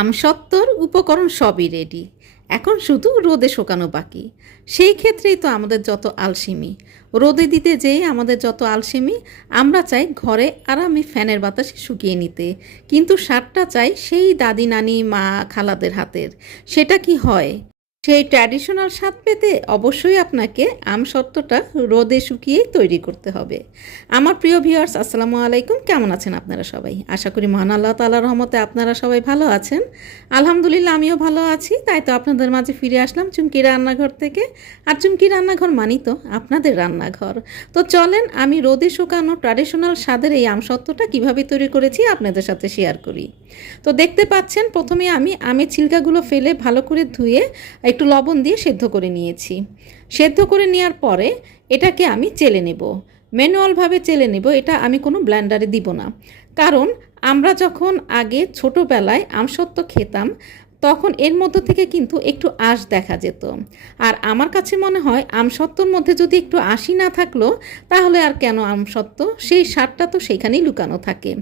আমসত্ত্বর উপকরণ সবই রেডি এখন শুধু রোদে শোকানো বাকি। সেই ক্ষেত্রেই তো আমাদের যত আলসেমি। রোদে দিতে যেয়ে আমাদের যত আলসেমি, আমরা চাই ঘরে আরামে ফ্যানের বাতাসে শুকিয়ে নিতে। কিন্তু সারটা চাই সেই দাদি, নানি, মা, খালাদের হাতের। সেটা কি হয়? সেই ট্র্যাডিশনাল স্বাদ পেতে অবশ্যই আপনাকে আম আমসত্ত্বটা রোদে শুকিয়েই তৈরি করতে হবে। আমার প্রিয় ভিউয়ার্স আসসালামু আলাইকুম। কেমন আছেন আপনারা সবাই? আশা করি মহান আল্লাহ তালার রহমতে আপনারা সবাই ভালো আছেন। আলহামদুলিল্লাহ, আমিও ভালো আছি। তাই তো আপনাদের মাঝে ফিরে আসলাম চুমকি রান্নাঘর থেকে। আর চুমকি রান্নাঘর মানি তো আপনাদের রান্নাঘর। তো চলেন আমি রোদে শুকানো ট্র্যাডিশনাল স্বাদের এই আমসত্ত্বটা কীভাবে তৈরি করেছি আপনাদের সাথে শেয়ার করি। তো দেখতে পাচ্ছেন, প্রথমে আমি আমের ছিলকাগুলো ফেলে ভালো করে ধুয়ে একটু লবণ দিয়ে সেদ্ধ করে নিয়েছি। সেদ্ধ করে নেওয়ার পরে এটাকে আমি চেলে নেব। ম্যানুয়ালভাবে চেলে নেব, এটা আমি কোনো ব্ল্যান্ডারে দিব না। কারণ আমরা যখন আগে ছোটোবেলায় আমসত্ত্ব খেতাম তখন এর মধ্য থেকে কিন্তু একটু আঁশ দেখা যেত। আর আমার কাছে মনে হয় আমসত্ত্বর মধ্যে যদি একটু আশি না থাকল, তাহলে আর কেন আমসত্ত্ব? সেই সারটা তো সেখানেই লুকানো থাকে।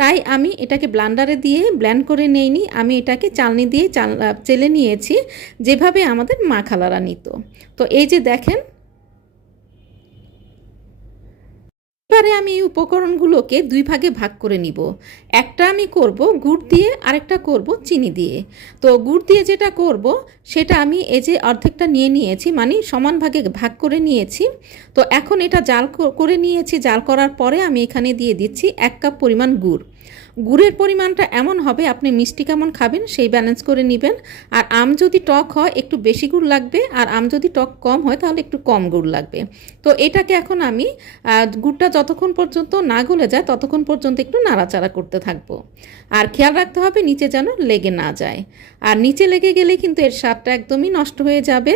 তাই আমি এটাকে ব্লান্ডারে দিয়ে ব্ল্যান্ড করে নেইনি। আমি এটাকে চালনি দিয়ে চাল চেলে নিয়েছি, যেভাবে আমাদের মা খালারা নিত। তো এই যে দেখেন এবারে আমি এই উপকরণগুলোকে দুই ভাগে ভাগ করে নিব। একটা আমি করব গুড় দিয়ে, আরেকটা করব চিনি দিয়ে। তো গুড় দিয়ে যেটা করব, সেটা আমি এই যে অর্ধেকটা নিয়ে নিয়েছি মানে সমান ভাগে ভাগ করে নিয়েছি। তো এখন এটা জাল করে নিয়েছি, জাল করার পরে আমি এখানে দিয়ে দিচ্ছি এক কাপ পরিমাণ গুড়। গুড়ের পরিমাণটা এমন হবে, আপনি মিষ্টি কেমন খাবেন সেই ব্যালেন্স করে নেবেন। আর আম যদি টক হয়, একটু বেশি গুড় লাগবে, আর আম যদি টক কম হয়, তাহলে একটু কম গুড় লাগবে। তো এটাকে এখন আমি গুড়টা যতক্ষণ পর্যন্ত না গলে যায়, ততক্ষণ পর্যন্ত একটু নাড়াচাড়া করতে থাকব। আর খেয়াল রাখতে হবে, নিচে যেন লেগে না যায়। আর নিচে লেগে গেলে কিন্তু এর স্বাদটা একদমই নষ্ট হয়ে যাবে।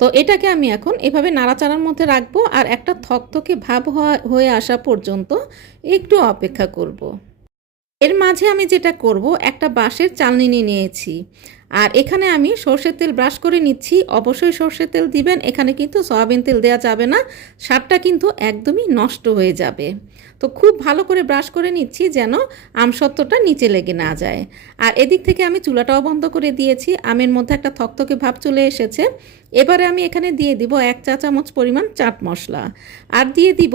তো এটাকে আমি এখন এভাবে নাড়াচাড়ার মধ্যে রাখব আর একটা থকথকে ভাব হয়ে আসা পর্যন্ত একটু অপেক্ষা করব। এর মাঝে আমি যেটা করব, একটা বাঁশের চালনি নিয়ে নিয়েছি আর এখানে আমি সর্ষের তেল ব্রাশ করে নিচ্ছি। অবশ্যই সর্ষের তেল দিবেন, এখানে কিন্তু সয়াবিন তেল দেওয়া যাবে না। স্বাদটা কিন্তু একদমই নষ্ট হয়ে যাবে। তো খুব ভালো করে ব্রাশ করে নিচ্ছি যেন আমসত্ত্বটা নিচে লেগে না যায়। আর এদিক থেকে আমি চুলাটাও বন্ধ করে দিয়েছি। আমের মধ্যে একটা থকথকে ভাব চলে এসেছে। এবারে আমি এখানে দিয়ে দিব এক চা চামচ পরিমাণ চাট মশলা। আর দিয়ে দিব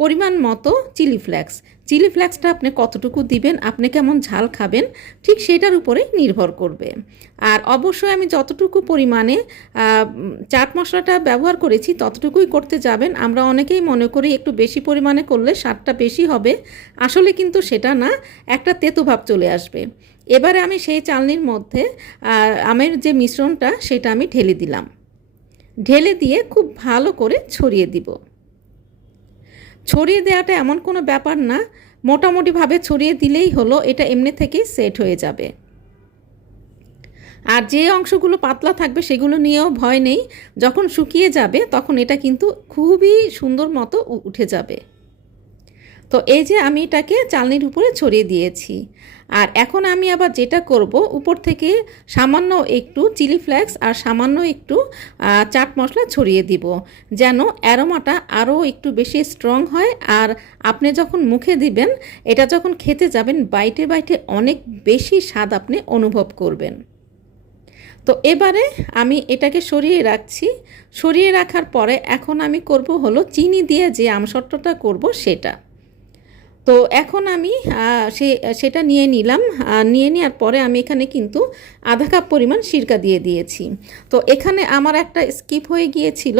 পরিমাণ মতো চিলি ফ্লেক্স। চিলি ফ্লেক্সটা আপনি কতটুকু দিবেন, আপনি কেমন ঝাল খাবেন, ঠিক সেটার উপরে নির্ভর করবে। আর অবশ্যই আমি যতটুকু পরিমাণে চাট মশলাটা ব্যবহার করেছি, ততটুকুই করতে যাবেন। আমরা অনেকেই মনে করি একটু বেশি পরিমাণে করলে স্বাদটা বেশি হবে। আসলে কিন্তু সেটা না, একটা তেতুভাব চলে আসবে। এবারে আমি সেই চালনির মধ্যে আমের যে মিশ্রণটা, সেটা আমি ঢেলে দিলাম। ঢেলে দিয়ে খুব ভালো করে ছড়িয়ে দিব। ছড়িয়ে দেওয়াটা এমন কোনো ব্যাপার না। মোটামুটিভাবে ছড়িয়ে দিলেই হলো, এটা এমনি থেকেই সেট হয়ে যাবে। আর যে অংশগুলো পাতলা থাকবে সেগুলো নিয়েও ভয় নেই। যখন শুকিয়ে যাবে, তখন এটা কিন্তু খুবই সুন্দর মতো উঠে যাবে। তো এই যে আমি এটাকে চালনির উপরে ছড়িয়ে দিয়েছি। আর এখন আমি আবার যেটা করব, উপর থেকে সামান্য একটু চিলি ফ্লেক্স আর সামান্য একটু চাট মশলা ছড়িয়ে দিব, যেন অ্যারোমাটা আরও একটু বেশি স্ট্রং হয়। আর আপনি যখন মুখে দিবেন, এটা যখন খেতে যাবেন, বাইটে বাইটে অনেক বেশি স্বাদ আপনি অনুভব করবেন। তো এবারে আমি এটাকে সরিয়ে রাখছি। সরিয়ে রাখার পরে এখন আমি করব হলো চিনি দিয়ে যে আমসট্টটা করব সেটা। তো এখন আমি সে, সেটা নিয়ে নিলাম নিয়ে নেওয়ার পরে আমি এখানে কিন্তু আধা কাপ পরিমাণ সিরকা দিয়ে দিয়েছি। তো এখানে আমার একটা স্কিপ হয়ে গিয়েছিল।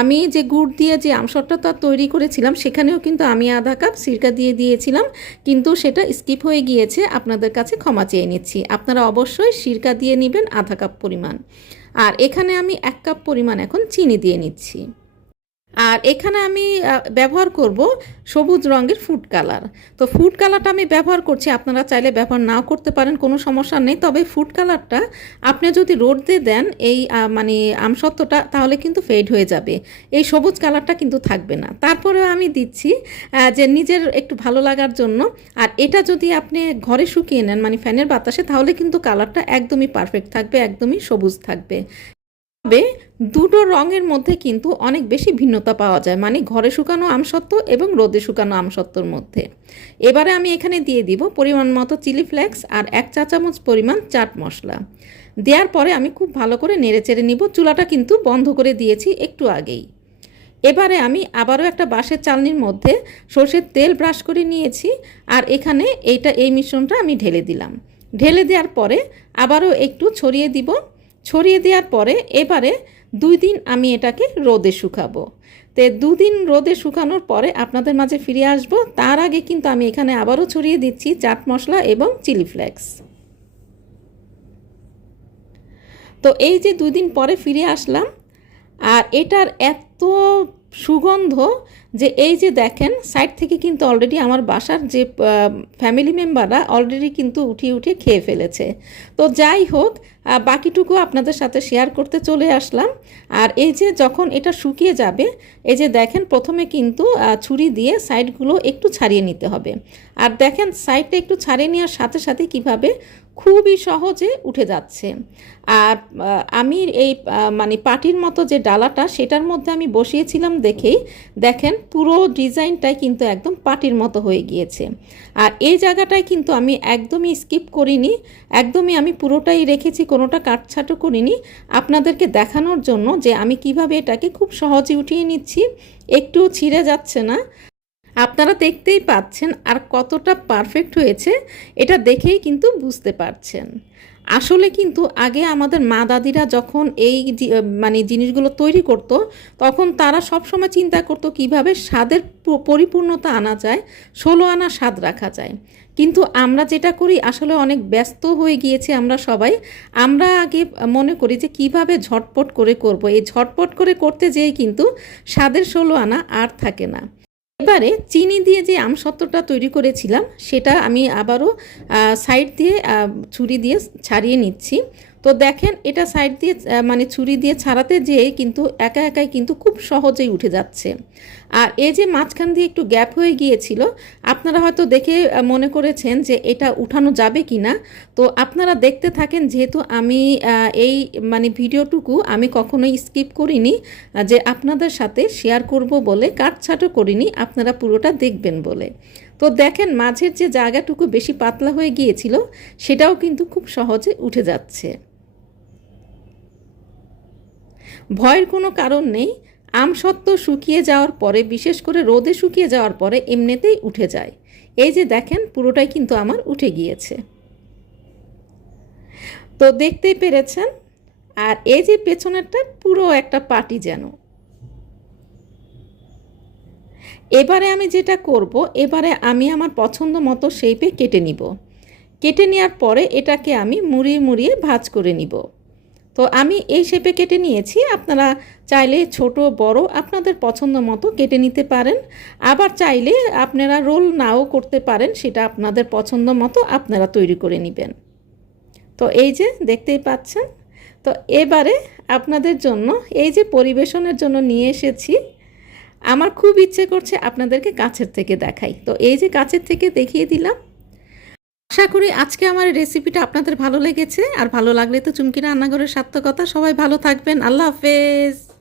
আমি যে গুড় দিয়ে যে আমসরটা তৈরি করেছিলাম, সেখানেও কিন্তু আমি আধা কাপ সিরকা দিয়ে দিয়েছিলাম। কিন্তু সেটা স্কিপ হয়ে গিয়েছে, আপনাদের কাছে ক্ষমা চেয়ে নিচ্ছি। আপনারা অবশ্যই সিরকা দিয়ে নেবেন আধা কাপ পরিমাণ। আর এখানে আমি এক কাপ পরিমাণ এখন চিনি দিয়ে নিচ্ছি। আর এখানে আমি ব্যবহার করব সবুজ রঙের ফুড কালার। তো ফুড কালারটা আমি ব্যবহার করছি, আপনারা চাইলে ব্যবহার নাও করতে পারেন, কোনো সমস্যা নেই। তবে ফুড কালারটা আপনি যদি রোদ দিয়ে দেন, এই মানে আমসত্ত্বটা, তাহলে কিন্তু ফেড হয়ে যাবে। এই সবুজ কালারটা কিন্তু থাকবে না। তারপরেও আমি দিচ্ছি যে নিজের একটু ভালো লাগার জন্য। আর এটা যদি আপনি ঘরে শুকিয়ে নেন মানে ফ্যানের বাতাসে, তাহলে কিন্তু কালারটা একদমই পারফেক্ট থাকবে, একদমই সবুজ থাকবে। তবে দুটো রঙের মধ্যে কিন্তু অনেক বেশি ভিন্নতা পাওয়া যায় মানে ঘরে শুকানো আমসত্ত্ব এবং রোদে শুকানো আমসত্ত্বর মধ্যে। এবারে আমি এখানে দিয়ে দিব পরিমাণ মতো চিলি ফ্লেক্স আর এক চা চামচ পরিমাণ চাট মশলা। দেওয়ার পরে আমি খুব ভালো করে নেড়ে চেড়ে নিব, চুলাটা কিন্তু বন্ধ করে দিয়েছি একটু আগেই। এবারে আমি আবারও একটা বাঁশের চালনির মধ্যে সর্ষের তেল ব্রাশ করে নিয়েছি আর এখানে এইটা, এই মিশ্রণটা আমি ঢেলে দিলাম। ঢেলে দেওয়ার পরে আবারও একটু ছড়িয়ে দিব ছড়িয়ে দেওয়ার পরে এবারে দুই দিন আমি এটাকে রোদে শুকাবো। তো দুদিন রোদে শুকানোর পরে আপনাদের মাঝে ফিরে আসব। তার আগে কিন্তু আমি এখানে আবারও ছড়িয়ে দিচ্ছি চাট মশলা এবং চিলি ফ্লেক্স। তো এই যে দুদিন পরে ফিরে আসলাম, আর এটার এত সুগন্ধ যে এই যে দেখেন সাইড থেকে কিন্তু অলরেডি আমার বাসার যে ফ্যামিলি মেম্বাররা অলরেডি কিন্তু উঠিয়ে উঠিয়ে খেয়ে ফেলেছে। তো যাই হোক বাকিটুকু আপনাদের সাথে শেয়ার করতে চলে আসলাম। আর এই যে যখন এটা শুকিয়ে যাবে, এই যে দেখেন প্রথমে কিন্তু ছুরি দিয়ে সাইডগুলো একটু ছাড়িয়ে নিতে হবে। আর দেখেন সাইডটা একটু ছাড়িয়ে নেওয়ার সাথে সাথে কীভাবে খুবই সহজে উঠে যাচ্ছে। আর আমি এই মানে পাটির মতো যে ডালাটা সেটার মধ্যে আমি বসিয়েছিলাম দেখেই দেখেন পুরো ডিজাইনটাই কিন্তু একদম পাটির মতো হয়ে গিয়েছে। আর এই জায়গাটায় কিন্তু আমি একদমই স্কিপ করিনি, একদমই আমি পুরোটাই রেখেছি, কোনোটা কাটছাটো করিনি। আপনাদেরকে দেখানোর জন্য যে আমি কীভাবে এটাকে খুব সহজে উঠিয়ে নিচ্ছি একটুও ছিঁড়ে যাচ্ছে না। আপনারা দেখতেই পাচ্ছেন আর কতটা পারফেক্ট হয়েছে, এটা দেখেই কিন্তু বুঝতে পারছেন। আসলে কিন্তু আগে আমাদের মা দাদিরা যখন এই মানে জিনিসগুলো তৈরি করত, তখন তারা সবসময় চিন্তা করতো কীভাবে স্বাদের পরিপূর্ণতা আনা যায়, ষোলো আনা স্বাদ রাখা যায়। কিন্তু আমরা যেটা করি, আসলে অনেক ব্যস্ত হয়ে গিয়েছি আমরা সবাই, আমরা আগে মনে করি যে কীভাবে ঝটপট করে করব। এই ঝটপট করে করতে যেয়ে কিন্তু স্বাদের ষোলো আনা আর থাকে না। এবারে চিনি দিয়ে যে আমসত্ত্বটা তৈরি করেছিলাম, সেটা আমি আবারও সাইড দিয়ে ছুরি দিয়ে ছাড়িয়ে নিচ্ছি। তো দেখেন এটা সাইড দিয়ে মানে ছুরি দিয়ে ছাড়াতে যেয়ে কিন্তু একা একাই কিন্তু খুব সহজেই উঠে যাচ্ছে। আর এই যে মাঝখান দিয়ে একটু গ্যাপ হয়ে গিয়েছিল, আপনারা হয়তো দেখে মনে করেছেন যে এটা উঠানো যাবে কি না তো আপনারা দেখতে থাকেন যেহেতু আমি এই মানে ভিডিওটুকু আমি কখনোই স্কিপ করিনি যে আপনাদের সাথে শেয়ার করব বলে কাটছাটও করিনি, আপনারা পুরোটা দেখবেন বলে। তো দেখেন মাঝের যে জায়গাটুকু বেশি পাতলা হয়ে গিয়েছিল, সেটাও কিন্তু খুব সহজে উঠে যাচ্ছে। ভয়ের কোনো কারণ নেই। আম আমসত্ত্ব শুকিয়ে যাওয়ার পরে, বিশেষ করে রোদে শুকিয়ে যাওয়ার পরে এমনিতেই উঠে যায়। এই যে দেখেন, পুরোটাই কিন্তু আমার উঠে গিয়েছে। তো দেখতেই পেরেছেন? আর এই যে পেছনেরটা, পুরো একটা পাটি যেন। এবারে আমি যেটা করব, এবারে আমি আমার পছন্দ মতো শেপে কেটে নিব। কেটে নেওয়ার পরে এটাকে আমি মুড়িয়ে মুড়িয়ে ভাজ করে নিব। তো আমি এই শেপে কেটে নিয়েছি। আপনারা চাইলে ছোট, বড় আপনাদের পছন্দ মতো কেটে নিতে পারেন। আবার চাইলে আপনারা রোল নাও করতে পারেন, সেটা আপনাদের পছন্দ মতো আপনারা তৈরি করে নেবেন। তো এই যে দেখতেই পাচ্ছেন, তো এবারে আপনাদের জন্য এই যে পরিবেশনের জন্য নিয়ে এসেছি, আমার খুব ইচ্ছে করছে আপনাদেরকে কাছের থেকে দেখাই। তো এই যে কাছের থেকে দেখিয়ে দিলাম আশা করি আজকে আমার রেসিপিটা আপনাদের ভালো লেগেছে। আর ভালো লাগলে তো চুমকি রান্নাঘরের সার্থকতা। সবাই ভালো থাকবেন। আল্লাহ হাফেজ।